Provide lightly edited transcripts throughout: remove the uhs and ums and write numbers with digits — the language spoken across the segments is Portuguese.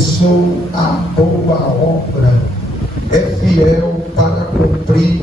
começou a boa obra é fiel para cumprir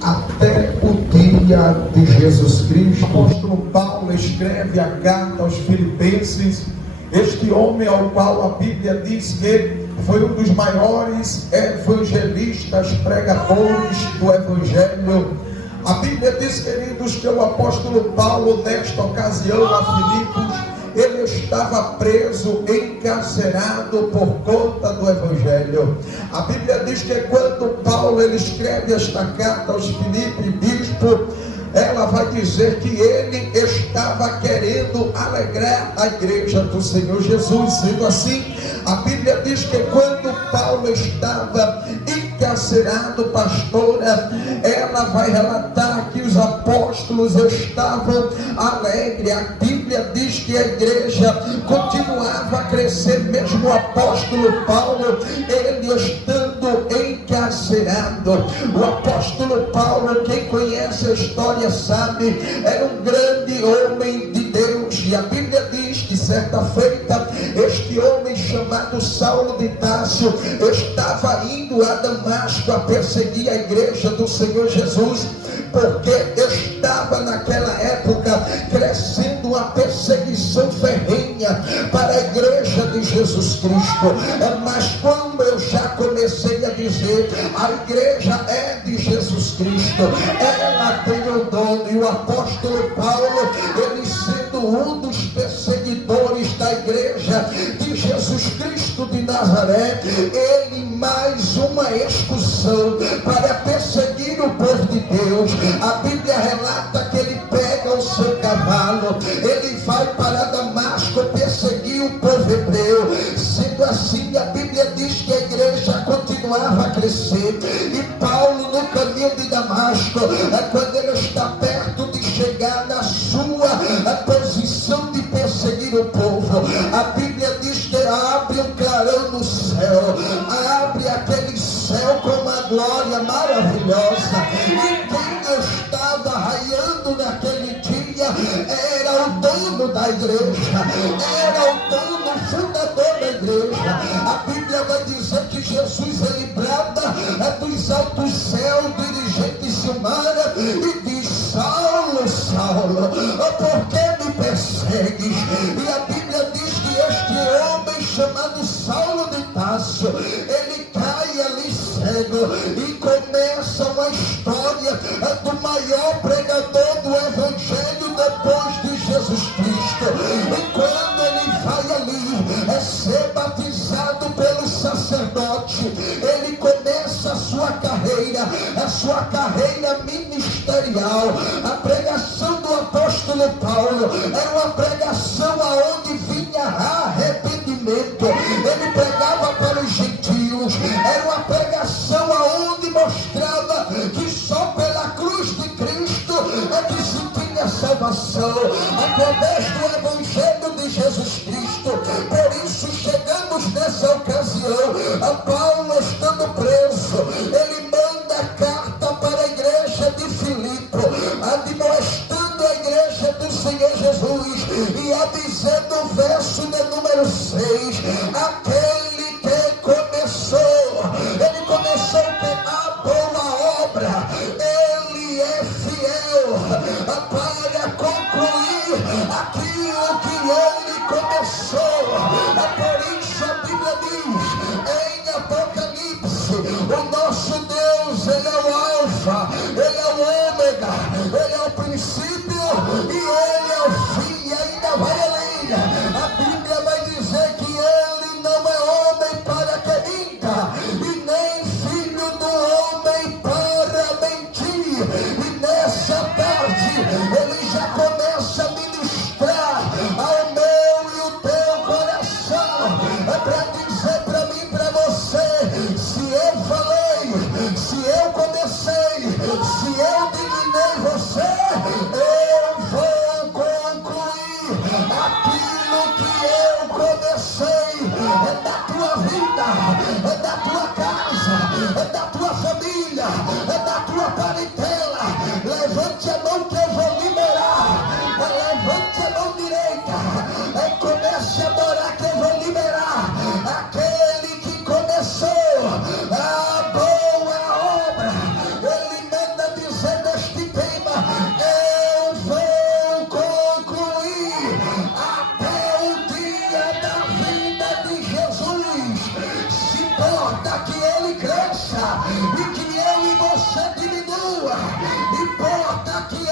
até o dia de Jesus Cristo. O apóstolo Paulo escreve a carta aos Filipenses. Este homem ao qual a Bíblia diz que foi um dos maiores evangelistas, pregadores do Evangelho. A Bíblia diz, queridos, que o apóstolo Paulo, nesta ocasião a Filipos, ele estava preso, encarcerado por conta do Evangelho. A Bíblia diz que quando Paulo ele escreve esta carta aos Filipos, bispo, ela vai dizer que ele estava querendo alegrar a igreja do Senhor Jesus. Sendo assim, a Bíblia diz que quando Paulo estava encarcerado, pastora, ela vai relatar que os apóstolos estavam alegres. A Bíblia diz que a igreja continuava a crescer, mesmo o apóstolo Paulo, ele estando encarcerado. O apóstolo Paulo, quem conhece a história sabe, era um grande homem de Deus. E a Bíblia diz que certa feita, este homem chamado Saulo de Tarso estava indo a Damasco a perseguir a igreja do Senhor Jesus, porque estava naquela época crescendo uma perseguição ferrenha para a igreja de Jesus Cristo. Mas como eu já comecei a dizer, a igreja é de Jesus Cristo, ela tem o dono. E o apóstolo Paulo, ele sendo um dos perseguidores da igreja de Jesus Cristo de Nazaré, ele mais uma excursão para perseguir o povo de Deus. A Bíblia relata que ele pega o seu cavalo, ele vai para Damasco perseguir o povo hebreu. Sendo assim, a Bíblia diz que a igreja continuava a crescer, e Paulo no caminho de Damasco, quando ele está perto de chegar na sua posição de perseguir o povo, a Bíblia diz que abre um clarão no céu, abre aquele céu com uma glória maravilhosa, e quem estava raiando naquele dia era o dono da igreja, era o dono fundador da igreja. A Bíblia vai dizer que Jesus ele brada dos altos céus, dirigente-se o mar, e diz: Saulo, Saulo, por que me persegues? E a Bíblia diz que este homem chamado Saulo de Tarso, ele cai ali cego, e começa uma história do maior pregador do Evangelho depois de Jesus Cristo. E quando ele vai ali ser batizado pelo sacerdote, ele começa a sua carreira ministerial. A pregação do apóstolo Paulo era uma pregação aonde vinha arrependimento. Ele pregava para os gentios, era uma pregação aonde mostrava que só pela cruz de Cristo é que se tinha salvação, através do Evangelho de Jesus Cristo. Por isso chegamos nessa ocasião, a Paulo estando preso, ele manda carta para a igreja de Filipe, admoestando a igreja do Senhor Jesus, e avisando o verso de número 6, aquele que começou, ele começou a boa obra, ele é fiel para concluir aquilo que ele começou. Por isso a Bíblia diz em Apocalipse: o nosso Deus, ele é o Alfa, ele é o Ômega, ele é o princípio e ele é o fim. E ainda vai além, a Bíblia vai dizer que ele não é homem para que minta, e nem filho do homem para mentir. E nessa tarde ele já começa a ministrar ao meu e o teu coração, para dizer para mim você diminua. Importa que